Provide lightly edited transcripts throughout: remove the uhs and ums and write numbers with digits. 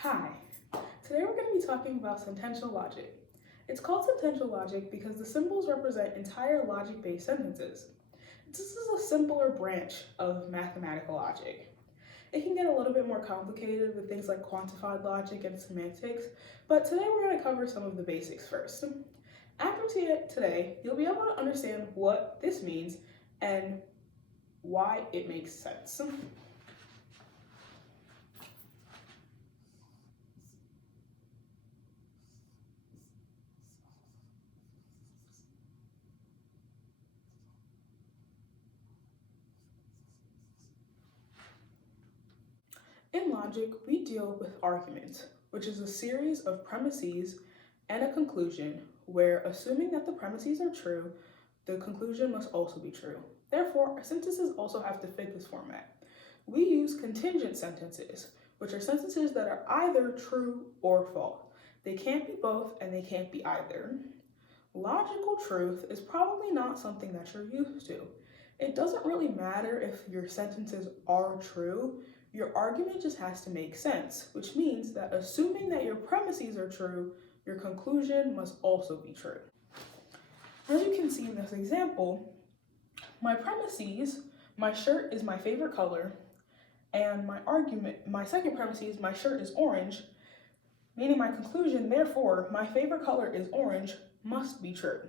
Hi, today we're going to be talking about sentential logic. It's called sentential logic because the symbols represent entire logic-based sentences. This is a simpler branch of mathematical logic. It can get a little bit more complicated with things like quantified logic and semantics, but today we're going to cover some of the basics first. After today, you'll be able to understand what this means and why it makes sense. In logic, we deal with arguments, which is a series of premises and a conclusion where, assuming that the premises are true, the conclusion must also be true. Therefore, our sentences also have to fit this format. We use contingent sentences, which are sentences that are either true or false. They can't be both and they can't be either. Logical truth is probably not something that you're used to. It doesn't really matter if your sentences are true, your argument just has to make sense, which means that assuming that your premises are true, your conclusion must also be true. As you can see in this example, my premises, my shirt is my favorite color, and my second premises, my shirt is orange, meaning my conclusion, therefore, my favorite color is orange, must be true.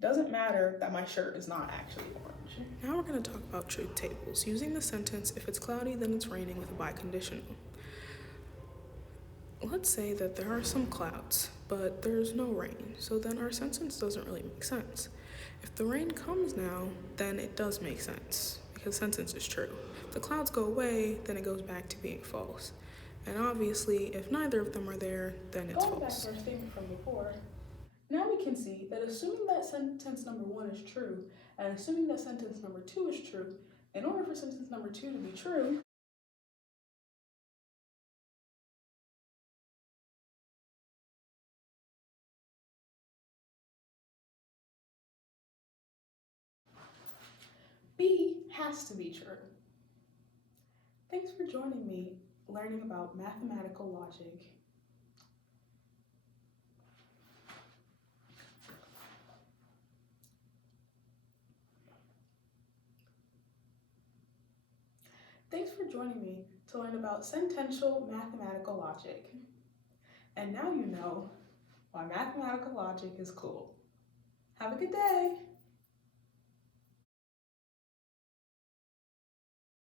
Doesn't matter that my shirt is not actually orange. Now we're going to talk about truth tables, using the sentence, if it's cloudy, then it's raining with a biconditional. Let's say that there are some clouds, but there's no rain, so then our sentence doesn't really make sense. If the rain comes now, then it does make sense, because sentence is true. If the clouds go away, then it goes back to being false. And obviously, if neither of them are there, then it's false. Going back to our statement from before, now we can see that assuming that sentence number 1 is true, and assuming that sentence number 2 is true, in order for sentence number 2 to be true, B has to be true. Thanks for joining me learning about mathematical logic. Thanks for joining me to learn about sentential mathematical logic. And now you know why mathematical logic is cool. Have a good day!